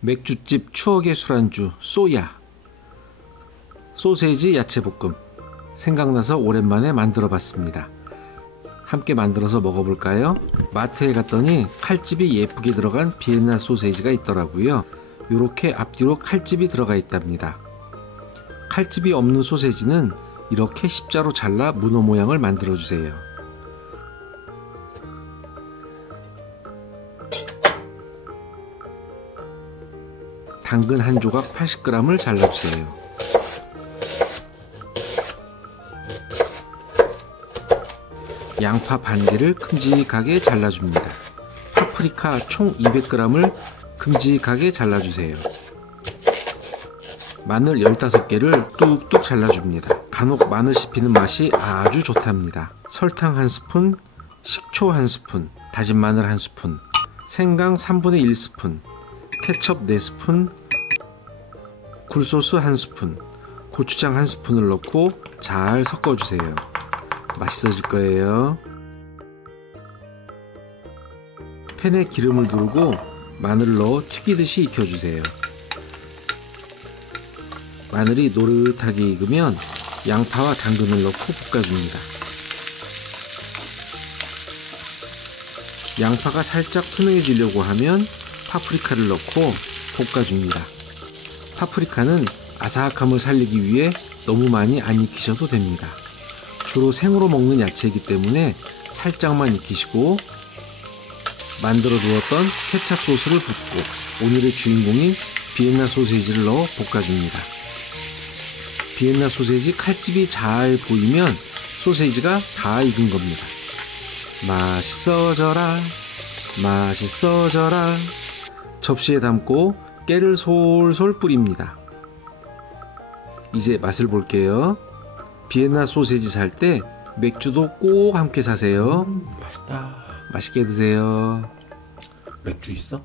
맥주집 추억의 술안주 쏘야. 소세지 야채볶음. 생각나서 오랜만에 만들어 봤습니다. 함께 만들어서 먹어볼까요? 마트에 갔더니 칼집이 예쁘게 들어간 비엔나 소세지가 있더라고요. 이렇게 앞뒤로 칼집이 들어가 있답니다. 칼집이 없는 소세지는 이렇게 십자로 잘라 문어 모양을 만들어 주세요. 당근 한 조각 80g을 잘라주세요. 양파 반 개를 큼직하게 잘라줍니다. 파프리카 총 200g을 큼직하게 잘라주세요. 마늘 15개를 뚝뚝 잘라줍니다. 간혹 마늘 씹히는 맛이 아주 좋답니다. 설탕 1스푼, 식초 1스푼, 다진 마늘 1스푼, 생강 3분의 1스푼, 케첩 4스푼, 굴소스 1스푼, 고추장 1스푼을 넣고 잘 섞어주세요. 맛있어질 거예요. 팬에 기름을 두르고 마늘을 넣어 튀기듯이 익혀주세요. 마늘이 노릇하게 익으면 양파와 당근을 넣고 볶아줍니다. 양파가 살짝 투명해지려고 하면 파프리카를 넣고 볶아줍니다. 파프리카는 아삭함을 살리기 위해 너무 많이 안 익히셔도 됩니다. 주로 생으로 먹는 야채이기 때문에 살짝만 익히시고 만들어 두었던 케찹 소스를 붓고 오늘의 주인공인 비엔나 소세지를 넣어 볶아줍니다. 비엔나 소세지 칼집이 잘 보이면 소세지가 다 익은 겁니다. 맛있어져라, 맛있어져라. 접시에 담고 깨를 솔솔 뿌립니다. 이제 맛을 볼게요. 비엔나 소세지 살 때 맥주도 꼭 함께 사세요. 맛있다. 맛있게 드세요. 맥주 있어?